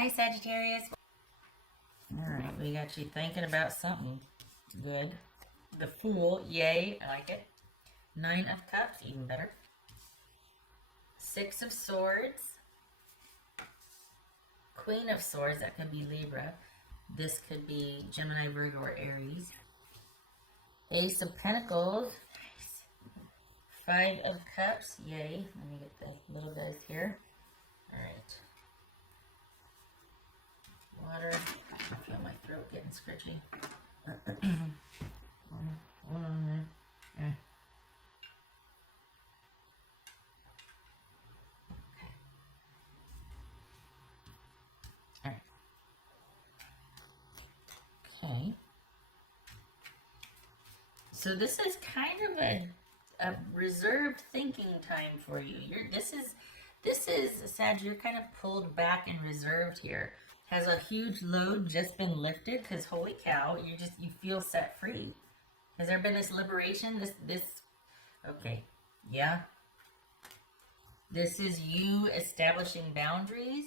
Hi, Sagittarius. Alright, we got you thinking about something good. The Fool, yay, I like it. 9 of Cups, even better. 6 of Swords. Queen of Swords, that could be Libra. This could be Gemini, Virgo, or Aries. Ace of Pentacles. Nice. 5 of Cups, yay. Let me get the little guys here. Alright. Water. I feel my throat getting scratchy. Okay. So this is kind of a reserved thinking time for you. This is Sag, you're kind of pulled back and reserved here. Has a huge load just been lifted? Because holy cow, you feel set free. Has there been this liberation? Okay, yeah. This is you establishing boundaries.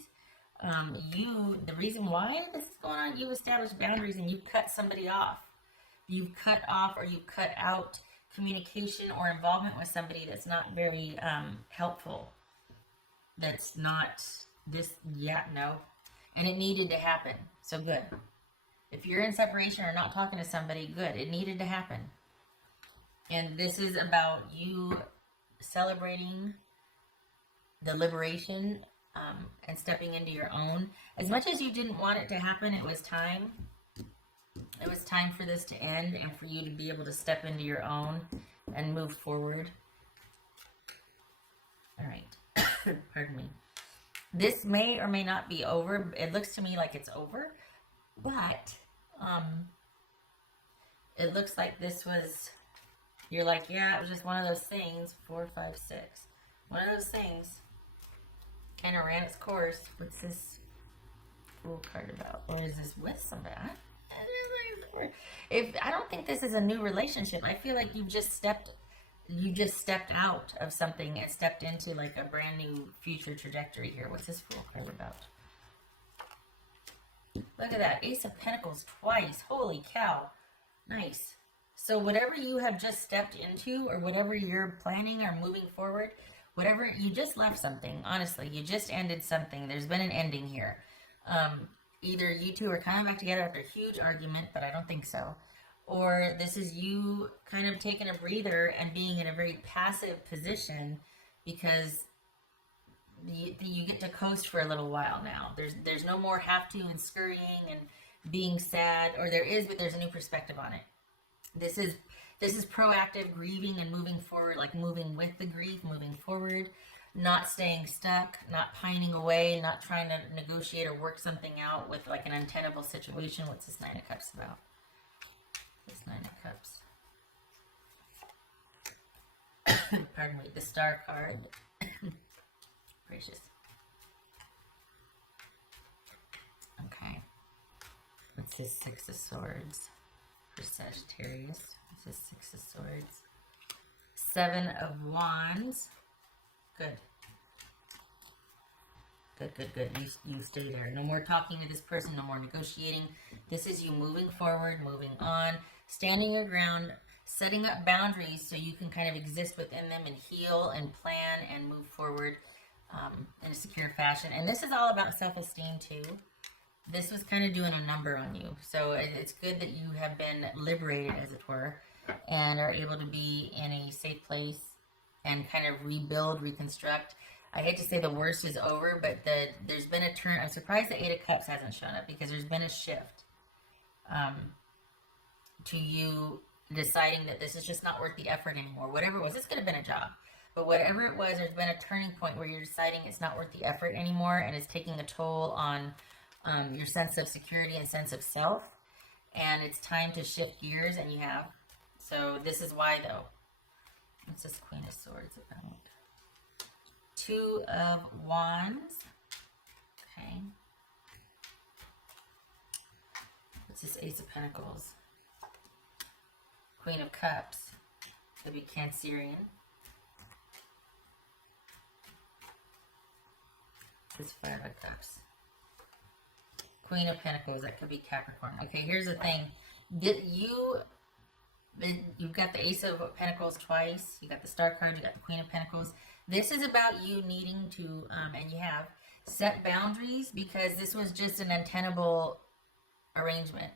The reason why this is going on, you establish boundaries and you cut somebody off. You've cut off or you cut out communication or involvement with somebody that's not very helpful. That's not this, yeah, no. And it needed to happen. So good. If you're in separation or not talking to somebody, good. It needed to happen. And this is about you celebrating the liberation and stepping into your own. As much as you didn't want it to happen, it was time. It was time for this to end and for you to be able to step into your own and move forward. All right. Pardon me. This may or may not be over. It looks to me like it's over, but it looks like this was, you're like, yeah, it was just one of those things. 4, 5, 6. One of those things kind of ran its course. What's this Fool card about? Or is this with somebody? I don't think this is a new relationship. I feel like you just stepped out of something and stepped into like a brand new future trajectory here. What's this Fool card about? Look at that. Ace of Pentacles twice. Holy cow. Nice. So whatever you have just stepped into or whatever you're planning or moving forward, whatever, you just left something. Honestly, you just ended something. There's been an ending here. Either you two are coming back together after a huge argument, but I don't think so. Or this is you kind of taking a breather and being in a very passive position because you get to coast for a little while now. There's no more have to and scurrying and being sad, or there is, but there's a new perspective on it. This is proactive grieving and moving forward, like moving with the grief, moving forward, not staying stuck, not pining away, not trying to negotiate or work something out with like an untenable situation. What's this 9 of Cups about? This 9 of Cups. Pardon me, the Star card. Gracious. Okay. What's this 6 of Swords for Sagittarius? What's this 6 of Swords? 7 of Wands. Good. Good. You stay there. No more talking to this person. No more negotiating. This is you moving forward, moving on, standing your ground, setting up boundaries so you can kind of exist within them and heal and plan and move forward in a secure fashion. And this is all about self-esteem too. This was kind of doing a number on you. So it's good that you have been liberated, as it were, and are able to be in a safe place and kind of rebuild, reconstruct. I hate to say the worst is over, but there's been a turn. I'm surprised the 8 of Cups hasn't shown up because there's been a shift to you deciding that this is just not worth the effort anymore. Whatever it was, this could have been a job. But whatever it was, there's been a turning point where you're deciding it's not worth the effort anymore and it's taking a toll on your sense of security and sense of self. And it's time to shift gears, and you have. So this is why, though. What's this Queen of Swords about? 2 of Wands. Okay. What's this Ace of Pentacles? Queen of Cups. Could be Cancerian. This 5 of Cups. Queen of Pentacles, that could be Capricorn. Okay, here's the thing. You've got the Ace of Pentacles twice. You got the Star card. You got the Queen of Pentacles. This is about you needing to, and you have, set boundaries, because this was just an untenable arrangement.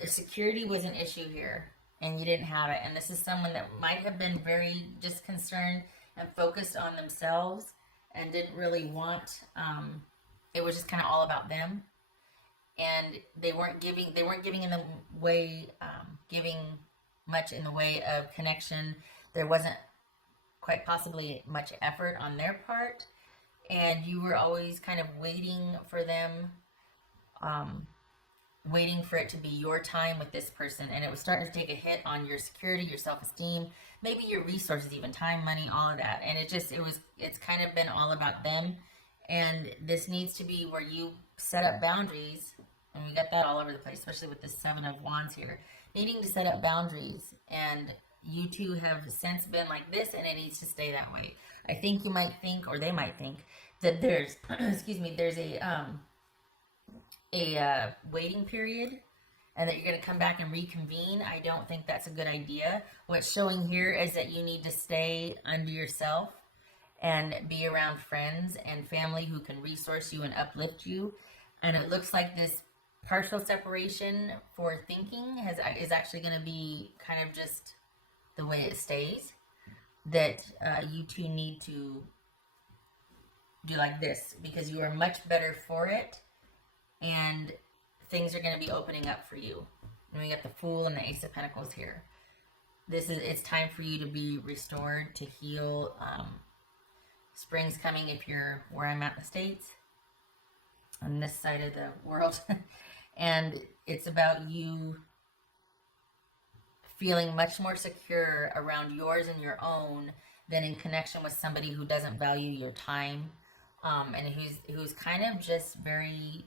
The security was an issue here, and you didn't have it. And this is someone that might have been very just concerned and focused on themselves and didn't really want, it was just kind of all about them. And they weren't giving in the way, giving much in the way of connection. There wasn't quite possibly much effort on their part. And you were always kind of waiting for them, waiting for it to be your time with this person. And it was starting to take a hit on your security, your self-esteem, maybe your resources, even time, money, all of that. And it's kind of been all about them. And this needs to be where you set up boundaries. And we got that all over the place, especially with the Seven of Wands here. Needing to set up boundaries. And you two have since been like this, and it needs to stay that way. I think you might think, or they might think, that there's, excuse me, there's a waiting period, and that you're going to come back and reconvene. I don't think that's a good idea. What's showing here is that you need to stay under yourself and be around friends and family who can resource you and uplift you. And it looks like this partial separation for thinking is actually going to be kind of just the way it stays. That you two need to do like this, because you are much better for it, and things are going to be opening up for you. And we got the Fool and the Ace of Pentacles here. It's time for you to be restored, to heal. Spring's coming if you're where I'm at in the States, on this side of the world. And it's about you feeling much more secure around yours and your own than in connection with somebody who doesn't value your time, and who's kind of just very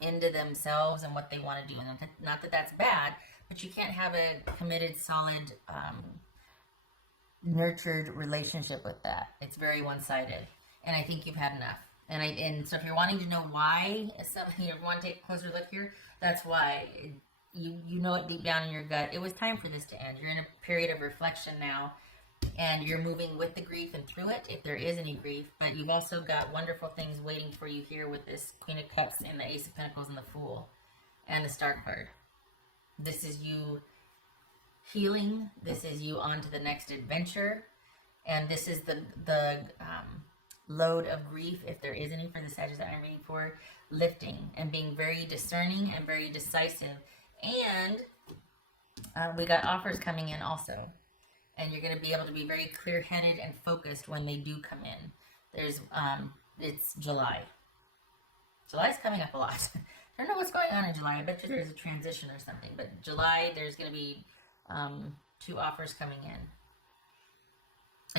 into themselves and what they want to do. And not that that's bad, but you can't have a committed, solid, nurtured relationship with that. It's very one-sided, and I think you've had enough. And so if you're wanting to know why, if you want to take a closer look here, that's why. You know it deep down in your gut. It was time for this to end. You're in a period of reflection now, and you're moving with the grief and through it, if there is any grief. But you've also got wonderful things waiting for you here with this Queen of Cups and the Ace of Pentacles and the Fool and the Star card. This is you healing. This is you on to the next adventure. And this is the load of grief, if there is any, for the Sagittarius that I'm reading for, lifting and being very discerning and very decisive. And we got offers coming in also. And you're going to be able to be very clear-headed and focused when they do come in. There's, it's July. July's coming up a lot. I don't know what's going on in July. I bet you there's a transition or something. But July, there's going to be 2 offers coming in.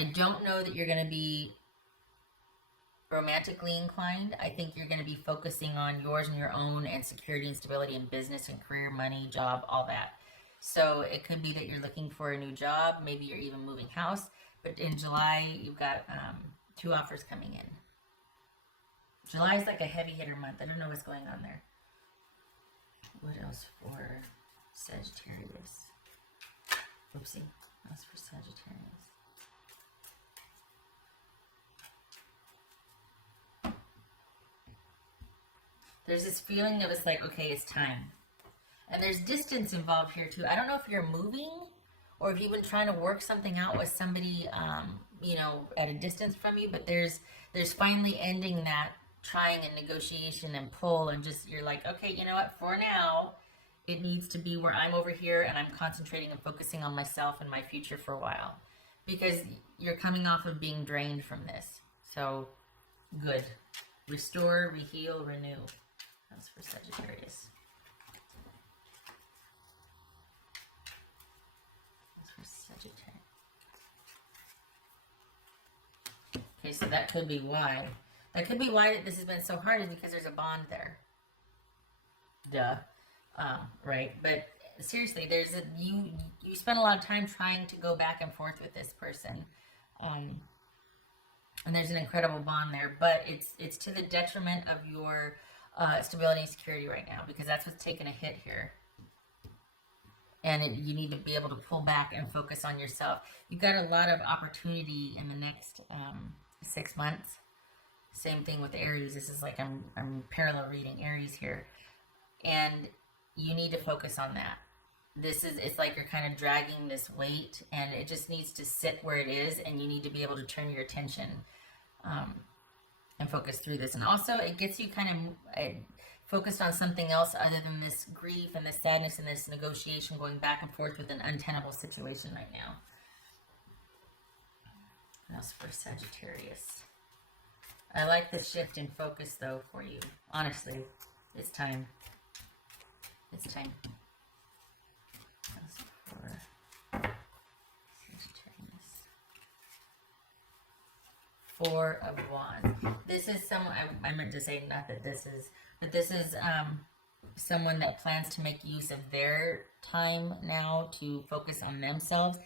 I don't know that you're going to be romantically inclined. I think you're going to be focusing on yours and your own, and security and stability in business and career, money, job, all that. So it could be that you're looking for a new job. Maybe you're even moving house. But in July, you've got 2 offers coming in. July is like a heavy hitter month. I don't know what's going on there. What else for Sagittarius? Oopsie. That's for Sagittarius. There's this feeling that it's like, okay, it's time. And there's distance involved here too. I don't know if you're moving or if you've been trying to work something out with somebody, you know, at a distance from you, but there's finally ending that trying and negotiation and pull, and just, you're like, okay, you know what, for now, it needs to be where I'm over here and I'm concentrating and focusing on myself and my future for a while, because you're coming off of being drained from this. So, good. Restore, reheal, renew. That's for Sagittarius. That's for Sagittarius. Okay, so that could be why. That could be why this has been so hard, is because there's a bond there. Duh. Right? But seriously, you spend a lot of time trying to go back and forth with this person. And there's an incredible bond there, but it's to the detriment of your stability and security right now, because that's what's taking a hit here. And you need to be able to pull back and focus on yourself. You've got a lot of opportunity in the next 6 months. Same thing with Aries. This is like I'm parallel reading Aries here. And you need to focus on that. It's like you're kind of dragging this weight, and it just needs to sit where it is, and you need to be able to turn your attention and focus through this. And also, it gets you kind of focused on something else other than this grief and this sadness and this negotiation going back and forth with an untenable situation right now. What else for Sagittarius? I like the shift in focus, though, for you. Honestly, it's time. It's time. For Sagittarius. Four of Wands. This is someone, I meant to say not that this is, but this is someone that plans to make use of their time now to focus on themselves.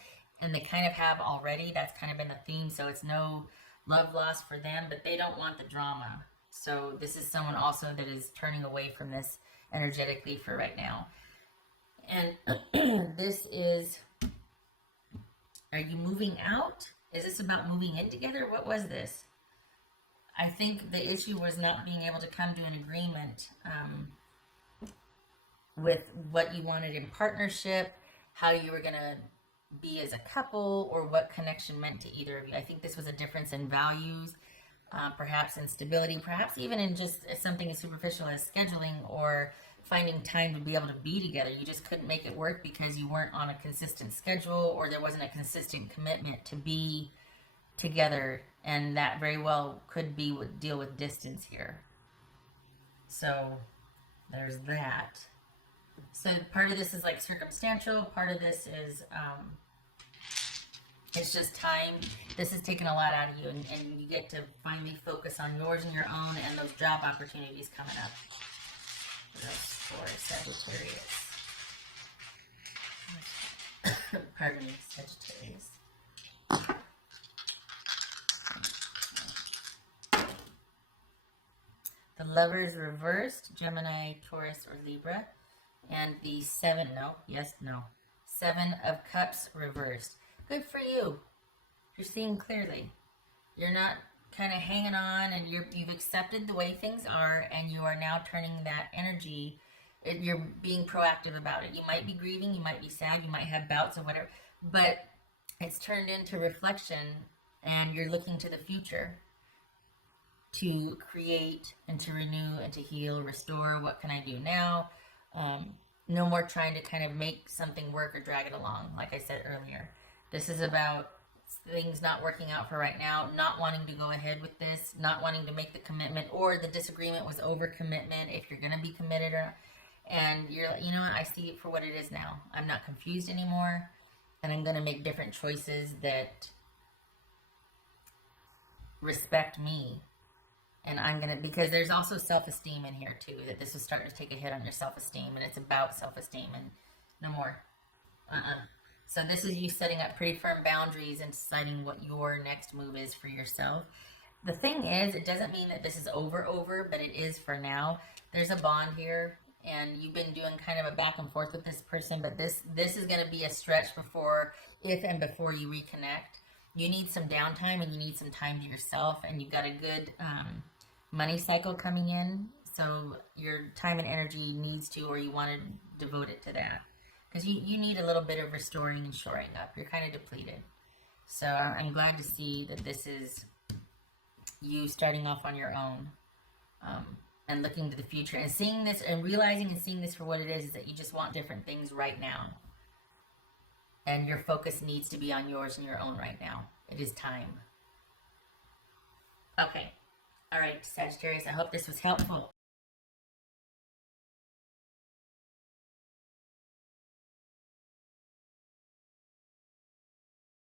And they kind of have already. That's kind of been the theme. So it's no love lost for them, but they don't want the drama. So this is someone also that is turning away from this energetically for right now. And this is, are you moving out? Is this about moving in together? What was this? I think the issue was not being able to come to an agreement with what you wanted in partnership, how you were going to be as a couple, or what connection meant to either of you. I think this was a difference in values, perhaps in stability, perhaps even in just something as superficial as scheduling or finding time to be able to be together. You just couldn't make it work because you weren't on a consistent schedule, or there wasn't a consistent commitment to be together, and that very well could be deal with distance here. So there's that. So part of this is like circumstantial, part of this is it's just time. This is taking a lot out of you, and you get to finally focus on yours and your own and those job opportunities coming up. That's for Sagittarius. Pardon me, Sagittarius. The Lovers reversed, Gemini, Taurus, or Libra. And the Seven of Cups reversed. Good for you. You're seeing clearly. You're not kind of hanging on, and you've accepted the way things are, and you are now turning that energy. You're being proactive about it. You might be grieving, you might be sad, you might have bouts or whatever, but it's turned into reflection, and you're looking to the future to create and to renew and to heal, restore. What can I do now? No more trying to kind of make something work or drag it along, like I said earlier. This is about things not working out for right now, not wanting to go ahead with this, not wanting to make the commitment, or the disagreement was over commitment, if you're going to be committed or not. And you're like, you know what, I see it for what it is now. I'm not confused anymore, and I'm going to make different choices that respect me. And I'm going to, because there's also self-esteem in here too, that this is starting to take a hit on your self-esteem, and it's about self-esteem, and no more. So this is you setting up pretty firm boundaries and deciding what your next move is for yourself. The thing is, it doesn't mean that this is over, but it is for now. There's a bond here, and you've been doing kind of a back and forth with this person, but this is going to be a stretch before you reconnect. You need some downtime, and you need some time to yourself, and you've got a good money cycle coming in, so your time and energy needs to, or you want to devote it to that, because you need a little bit of restoring and shoring up. You're kind of depleted. So I'm glad to see that this is you starting off on your own, and looking to the future, and seeing this, and realizing and seeing this for what it is that you just want different things right now. And your focus needs to be on yours and your own right now. It is time. Okay. All right, Sagittarius, I hope this was helpful.